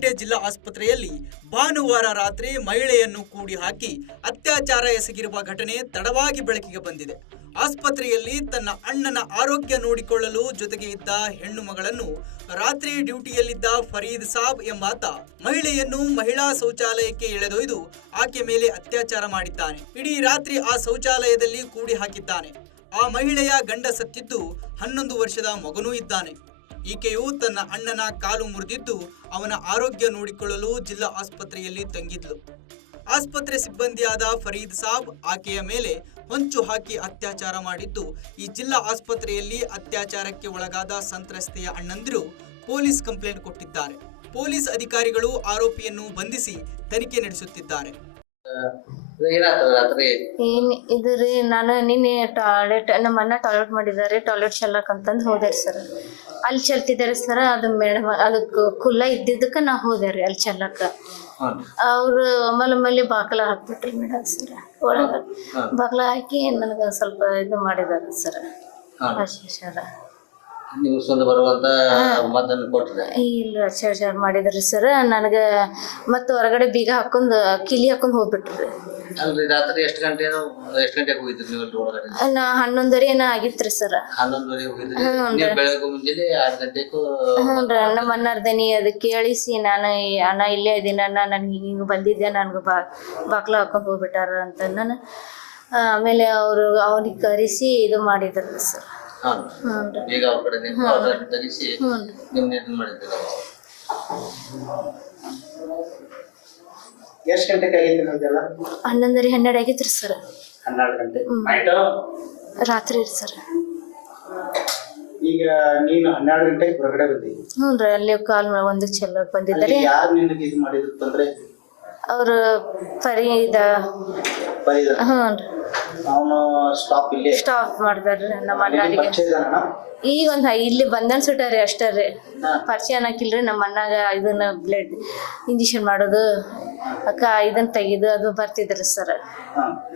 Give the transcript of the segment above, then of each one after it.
ಬಾಗಲಕೋಟೆ ಜಿಲ್ಲಾ ಆಸ್ಪತ್ರೆಯಲ್ಲಿ ಭಾನುವಾರ ರಾತ್ರಿ ಮಹಿಳೆಯನ್ನು ಕೂಡಿ ಹಾಕಿ ಅತ್ಯಾಚಾರ ಎಸಗಿರುವ ಘಟನೆ ತಡವಾಗಿ ಬೆಳಕಿಗೆ ಬಂದಿದೆ. ಆಸ್ಪತ್ರೆಯಲ್ಲಿ ತನ್ನ ಅಣ್ಣನ ಆರೋಗ್ಯ ನೋಡಿಕೊಳ್ಳಲು ಜೊತೆಗೆ ಇದ್ದ ಹೆಣ್ಣು ಮಗಳನ್ನು ರಾತ್ರಿ ಡ್ಯೂಟಿಯಲ್ಲಿದ್ದ ಫರೀದ್ ಸಾಬ್ ಎಂಬಾತ ಮಹಿಳೆಯನ್ನು ಮಹಿಳಾ ಶೌಚಾಲಯಕ್ಕೆ ಎಳೆದೊಯ್ದು ಆಕೆ ಮೇಲೆ ಅತ್ಯಾಚಾರ ಮಾಡಿದ್ದಾನೆ. ಇಡೀ ರಾತ್ರಿ ಆ ಶೌಚಾಲಯದಲ್ಲಿ ಕೂಡಿ ಹಾಕಿದ್ದಾನೆ. ಆ ಮಹಿಳೆಯ ಗಂಡ ಸತ್ತಿದ್ದು 11 ವರ್ಷದ ಮಗನೂ ಇದ್ದಾನೆ. ಈಕೆಯು ತನ್ನ ಅಣ್ಣನ ಕಾಲು ಮುರಿದಿದ್ದು ಅವನ ಆರೋಗ್ಯ ನೋಡಿಕೊಳ್ಳಲು ಜಿಲ್ಲಾ ಆಸ್ಪತ್ರೆಯಲ್ಲಿ ತಂಗಿದ್ಲು. ಆಸ್ಪತ್ರೆ ಸಿಬ್ಬಂದಿಯಾದ ಫರೀದ್ ಸಾಬ್ ಆಕೆಯ ಮೇಲೆ ಹೊಂಚು ಹಾಕಿ ಅತ್ಯಾಚಾರ ಮಾಡಿದ್ದು, ಈ ಜಿಲ್ಲಾ ಆಸ್ಪತ್ರೆಯಲ್ಲಿ ಅತ್ಯಾಚಾರಕ್ಕೆ ಒಳಗಾದ ಸಂತ್ರಸ್ತೆಯ ಅಣ್ಣಂದಿರು ಪೊಲೀಸ್ ಕಂಪ್ಲೇಂಟ್ ಕೊಟ್ಟಿದ್ದಾರೆ. ಪೊಲೀಸ್ ಅಧಿಕಾರಿಗಳು ಆರೋಪಿಯನ್ನು ಬಂಧಿಸಿ ತನಿಖೆ ನಡೆಸುತ್ತಿದ್ದಾರೆ. ಇದು ರೀ, ನಾನು ನಿನ್ನೆ ನಮ್ಮ ಅಣ್ಣ ಟಾಯ್ಲೆಟ್ ಮಾಡಿದ್ದಾರೆ, ಟಾಯ್ಲೆಟ್ ಚೆಲ್ಲಕ್ಕಂತಂದು ಹೋದೆ ಸರ್. ಅಲ್ಲಿ ಚೆಲ್ತಿದ್ದಾರೆ ಸರ್. ಅದು ಮೇಡಮ್ ಅದಕ್ಕೆ ಕುಲ್ಲ ಇದ್ದಿದ್ದಕ್ಕೆ ನಾವು ಹೋದೆ ರೀ ಅಲ್ಲಿ ಚೆಲ್ಲಕ್ಕೆ. ಅವರು ಆಮೇಲೆ ಬಾಕಲ ಹಾಕ್ಬಿಟ್ರಿ ಮೇಡಮ್ ಸರ್. ಒಳಗೆ ಬಾಕಲ ಹಾಕಿ ನನಗೆ ಸ್ವಲ್ಪ ಇದು ಮಾಡಿದ್ದಾರೆ ಸರ್. ಸರ್ ಇಲ್ಲ ಅತ್ಯಾಚಾರ ಮಾಡಿದ್ರಿ ಸರ್. ನನಗೆ ಮತ್ತೆ ಹೊರಗಡೆ ಬೀಗ ಹಾಕೊಂಡು ಕಿಲಿ ಹಾಕೊಂಡು ಹೋಗ್ಬಿಟ್ರಿ. ಅಲ್ರಿ, ರಾತ್ರಿ ಎಷ್ಟು ಗಂಟೆಗೆ ಹೋಗಿದ್ರಿ ನೀವು ಒಳಗಡೆ? 11:30 ಏನೋ ಆಗಿತ್ರಿ ಸರ್. 11:30 ಹೋಗಿದ್ರಿ. ಬೆಳಗ್ಗೆ ಮುಂಜಾನೆ 6 ಗಂಟೆಗೂ? ಹ್ಞೂ ರೀ. ನಮ್ಮ ಅಣ್ಣರ್ದನಿ ಅದು ಕೇಳಿಸಿ ನಾನು ಅಣ್ಣ ಇಲ್ಲೇ ಇದ್ದೀನಿ ಅಣ್ಣ, ನನಗೆ ಹಿಂಗೆ ಬಂದಿದ್ದೆ, ನನಗೆ ಬಾಕ್ಲ ಹಾಕೊಂಡು ಹೋಗ್ಬಿಟ್ಟಾರ ಅಂತ ನಾನು ಆಮೇಲೆ ಅವರು ಅವನಿಗೆ ಕರೆಸಿ ಇದು ಮಾಡಿದ್ರು ಸರ್. ಈಗ ಅವ್ರ ಕಡೆ ತರಿಸಿ ನಿಮ್ಗೆ ಇದನ್ನ ಮಾಡಿದ್ದೀರ. ಎಷ್ಟು ಗಂಟೆಗೆ ಆಗಿತ್ತು ನಮ್ದೆಲ್ಲ? 11:30 ಆಗಿತ್ರಿ ಸರ್. 12 ಗಂಟೆ ರಾತ್ರಿ ಸರ್. ಈಗ ನೀನು 12 ಗಂಟೆಗೆ ಹೊರಗಡೆ ಬಂದಿದ್ದಿ? ಹ್ಞೂ ರೀ. ಅಲ್ಲಿ ಕಾಲ್ ಒಂದು ಚೆಲ್ಲಕ್ಕೆ ಬಂದಿದ್ದಾರೆ. ಯಾರು ನಿನಗೆ ಇದು ಮಾಡಿದ್ರು ತೊಂದರೆ? ಅವರು ಫರೀದ. ಹ್ಞೂ ರೀ. ಅವನು ಸ್ಟಾಪ್ ಮಾಡಿದಾರೆ ನಮ್ಮ ಅಣ್ಣರಿಗೆ. ಈಗ ಇಲ್ಲಿ ಬಂದನ್ ಸುಟ್ಟಾರಿ ಅಷ್ಟೇ ರೀ. ಪರಿಚಯ ಅನ್ನಕಿಲ್ರಿ. ನಮ್ಮ ಅಣ್ಣಗ ಇದನ್ನ ಬ್ಲಡ್ ಇಂಜೆಕ್ಷನ್ ಮಾಡೋದು ಅಕ್ಕ ಇದನ್ನ ತೆಗಿದು ಅದು ಬರ್ತಿದ್ರಿ ಸರ್.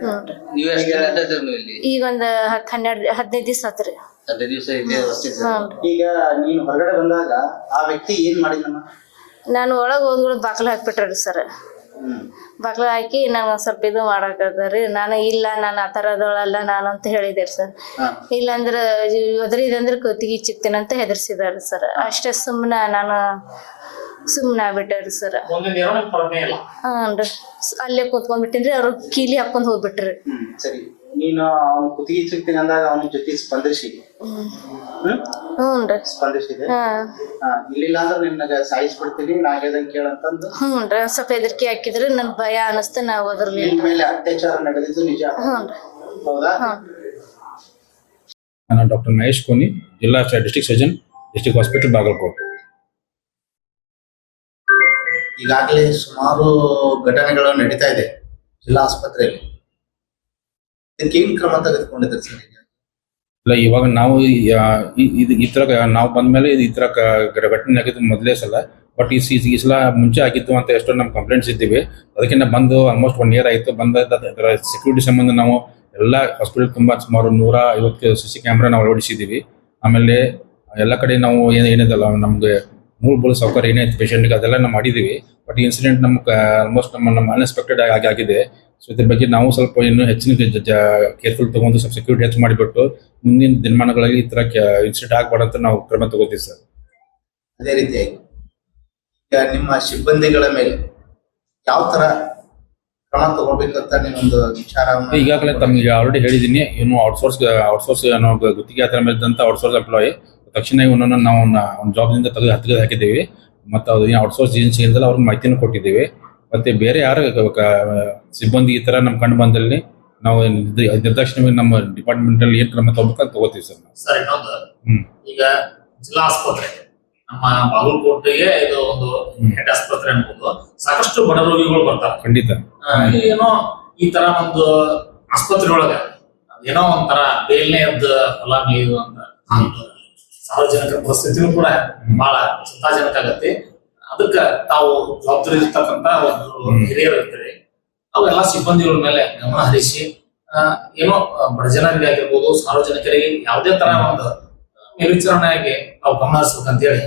ಹ್ಞೂ ರೀ. ಈಗ ಒಂದು 10-12-15 ದಿವಸ ಆತ್ರಿ. ಈಗ ನೀನು ಹೊರಗಡೆ ಬಂದಾಗ ಆ ವ್ಯಕ್ತಿ ಏನ್ ಮಾಡಿದಮ್ಮ? ನಾನು ಒಳಗೆ ಹೋದ್ಗಳು ಬಾಕ್ಲ ಹಾಕ್ಬಿಟ್ರಿ ಸರ್. ಬಾಕ್ಲ ಹಾಕಿ ನಂಗೆ ಒಂದು ಸ್ವಲ್ಪ ಇದು ಮಾಡಾಕತ್ರಿ. ನಾನು ಇಲ್ಲ, ನಾನು ಆ ಥರದೊಳಲ್ಲ ನಾನು ಅಂತ ಹೇಳಿದೆ ಸರ್. ಇಲ್ಲಾಂದ್ರೆ ಒದರಿದಂದ್ರೆ ಕುತ್ತಿಗೆ ಚಿಕ್ತೀನಿ ಅಂತ ಹೆದರ್ಸಿದಾರೆ ಸರ್. ಅಷ್ಟೇ ಸುಮ್ಮನೆ ನಾನು ಆಗ್ಬಿಟ್ಟೆ ಸರ್. ಹ್ಞೂ ರೀ. ಅಲ್ಲೇ ಕೂತ್ಕೊಂಡ್ಬಿಟ್ಟಿನ್ರಿ. ಅವ್ರು ಕೀಲಿ ಹಾಕೊಂಡು ಹೋಗ್ಬಿಟ್ರಿ. ಸರಿ, ನೀನು ಅವ್ನು ಕುತ್ತಿಗೆ ಸಿಗ್ತೀನಿ ಅಂದಾಗ ಅವನ ಜೊತೆ ಸ್ಪಂದಿಸಿ? ಹ್ಞೂ ರೀ. ಸ್ಪಂದಿಸಿದೆ. ಇಲ್ಲಿಲ್ಲ ಅಂದ್ರೆ ನಿನ್ನಗ ಸಾಯಿಸ್ಬಿಡ್ತೀನಿ, ನಾ ಹೇಳ್ದಂಗೆ ಕೇಳಂತಂದು. ಹ್ಞೂ ರೀ. ಸ್ವಲ್ಪ ಹೆದರಿಕೆ ಹಾಕಿದ್ರೆ ನನ್ ಭಯ ಅನಿಸ್ತು. ನಾವು ಅದ್ರಲ್ಲಿ ನಿನ್ನ ಮೇಲೆ ಅತ್ಯಾಚಾರ ನಡೆದಿದ್ದು ನಿಜ? ಹ್ಞೂ ರೀ. ಹೌದಾ? ನಾನು ಡಾಕ್ಟರ್ ಮಹೇಶ್ ಕೋನಿ, ಜಿಲ್ಲಾ district surgeon, district hospital Bagalkote. ಈಗಾಗಲೇ ಸುಮಾರು ಘಟನೆಗಳು ನಡೀತಾ ಇದೆ ಜಿಲ್ಲಾ ಆಸ್ಪತ್ರೆಯಲ್ಲಿ. ಇದಕ್ಕೆ ಏನು ಕ್ರಮ ತೆಗೆದುಕೊಂಡಿದ್ದಾರೆ ಸರ್? ಇಲ್ಲ, ಇವಾಗ ನಾವು ಈ ಥರ ನಾವು ಬಂದ್ಮೇಲೆ ಈ ಥರ ಘಟನೆ ಆಗಿದ್ದು ಮೊದಲೇ ಸಲ. ಬಟ್ ಈ ಸಲ ಮುಂಚೆ ಆಗಿತ್ತು ಅಂತ ಎಷ್ಟೋ ನಮ್ಮ ಕಂಪ್ಲೇಂಟ್ಸ್ ಇದ್ದೀವಿ. ಅದಕ್ಕಿಂತ ಬಂದು ಆಲ್ಮೋಸ್ಟ್ 1 year ಆಯಿತು. ಅದರ ಸೆಕ್ಯೂರಿಟಿ ಸಂಬಂಧ ನಾವು ಎಲ್ಲ ಹಾಸ್ಪಿಟಲ್ ತುಂಬ ಸುಮಾರು 150 CC ಕ್ಯಾಮ್ರಾ ನಾವು ಅಳವಡಿಸಿದ್ದೀವಿ. ಆಮೇಲೆ ಎಲ್ಲ ಕಡೆ ನಾವು ಏನಿದಲ್ಲ ನಮಗೆ ಮೂಲಭೂತ ಸೌಕರ್ಯ ಏನಾಯ್ತು ಪೇಷಂಟ್ಗೆ ಅದೆಲ್ಲ ನಾವು ಮಾಡಿದ್ದೀವಿ. ಬಟ್ ಈ ಇನ್ಸಿಡೆಂಟ್ ನಮ್ಗೆ ಆಲ್ಮೋಸ್ಟ್ ನಮ್ಮ ಅನ್ಎಕ್ಸ್ಪೆಕ್ಟೆಡ್ ಆಗಿದೆ. ಸೊ ಇದ್ರ ಬಗ್ಗೆ ನಾವು ಸ್ವಲ್ಪ ಇನ್ನೂ ಹೆಚ್ಚಿನ ಕೇರ್ಫುಲ್ ತೊಗೊಂಡು ಸ್ವಲ್ಪ ಸೆಕ್ಯೂರಿಟಿ ಹೆಚ್ಚು ಮಾಡಿಬಿಟ್ಟು ಮುಂದಿನ ದಿನಮಾನಗಳಲ್ಲಿ ಈ ಥರ ಇನ್ಸಿಡೆಂಟ್ ಆಗಬಾರ್ದಂತ ನಾವು ಕ್ರಮ ತಗೋತೀವಿ ಸರ್. ಅದೇ ರೀತಿಯಾಗಿ ಈಗ ನಿಮ್ಮ ಸಿಬ್ಬಂದಿಗಳ ಮೇಲೆ ಯಾವ ಥರ ಕ್ರಮ ತಗೋಬೇಕಂತ ನೀವೊಂದು ವಿಚಾರ? ಈಗಾಗಲೇ ತಮಗೆ ಆಲ್ರೆಡಿ ಹೇಳಿದ್ದೀನಿ. ಇನ್ನು ಔಟ್ಸೋರ್ಸ್ ನಾವು ಗುತ್ತಿಗೆ ಆ ಥರ ಮೇಲಿದ್ದಂಥ ಔಟ್ಸೋರ್ಸ್ ಎಂಪ್ಲಾಯಿ ತಕ್ಷಣ ಇವನನ್ನು ನಾವು ಒಂದು ಜಾಬ್ನಿಂದ ತೆಗೆದು ಹಾಕಿದ್ದೀವಿ. ಮತ್ತು ಅದು ಔಟ್ಸೋರ್ಸ್ ಏಜೆನ್ಸಿ ಇದ್ದಲ್ಲ ಅವ್ರಿಗೆ ಮಾಹಿತಿಯನ್ನು ಕೊಟ್ಟಿದ್ದೀವಿ. ಮತ್ತು ಬೇರೆ ಯಾರು ಸಿಬ್ಬಂದಿ ಈ ಥರ ನಮ್ಮ ಕಂಡು ಬಂದಲ್ಲಿ ನಾವು ನಿರ್ದಾಕ್ಷಿಣ್ಯವಾಗಿ ನಮ್ಮ ಡಿಪಾರ್ಟ್ಮೆಂಟಲ್ಲಿ ಏನು ಕ್ರಮ ತಗೋಬೇಕಂತ ತಗೋತೀವಿ ಸರ್. ಸರ್, ಇನ್ನೊಂದು ಈಗ ಜಿಲ್ಲಾ ಆಸ್ಪತ್ರೆ ನಮ್ಮ ಬಾಗಲಕೋಟೆಗೆ ಇದು ಒಂದು ಹೆಡ್ ಆಸ್ಪತ್ರೆ ಅನ್ಬೋದು. ಸಾಕಷ್ಟು ಬಡ ರೋಗಿಗಳು ಬರ್ತಾರೆ. ಖಂಡಿತ. ಏನೋ ಈ ತರ ಒಂದು ಆಸ್ಪತ್ರೆ ಒಳಗೆ ಏನೋ ಒಂಥರ ಬೇಲ್ನೆಯದ್ದು ಹೊಲ ಮೇಯುದು ಅಂತ ಸಾರ್ವಜನಿಕರ ಪರಿಸ್ಥಿತಿನೂ ಕೂಡ ಬಹಳ ಚಿಂತಾಜನಕ ಆಗತ್ತೆ. ಅದಕ್ಕೆ ತಾವು ಜವಾಬ್ದಾರಿ ಇರ್ತಕ್ಕಂತ ಒಂದು ಹಿರಿಯರು ಇರ್ತಾರೆ, ಅವೆಲ್ಲ ಸಿಬ್ಬಂದಿಗಳ ಮೇಲೆ ಗಮನ ಹರಿಸಿ ಏನೋ ಬಡ ಜನರಿಗೆ ಆಗಿರ್ಬೋದು, ಸಾರ್ವಜನಿಕರಿಗೆ ಯಾವುದೇ ತರ ಒಂದು ಮೇಲ್ವಿಚಾರಣೆಯಾಗಿ ತಾವು ಗಮನ ಹರಿಸ್ಬೇಕಂತ ಹೇಳಿ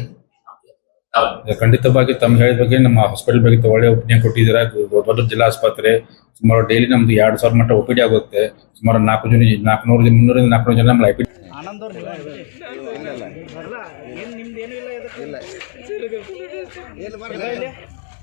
ಹೌದು. ಖಂಡಿತವಾಗಿ ತಮ್ಮ ಹೇಳಿದ ಬಗ್ಗೆ ನಮ್ಮ ಹಾಸ್ಪಿಟಲ್ ಬಗ್ಗೆ ಒಳ್ಳೆ ಒಪಿನಿಯನ್ ಕೊಟ್ಟಿದ್ದೀರಾ. ಇದು ದೊಡ್ಡ ಜಿಲ್ಲಾ ಆಸ್ಪತ್ರೆ. ಸುಮಾರು ಡೈಲಿ ನಮ್ದು 2,000 ಮಟ್ಟ OPD ಆಗುತ್ತೆ. ಸುಮಾರು 300 300 400 ಜನ ನಮ್ಮ IPD ಇಲ್ಲ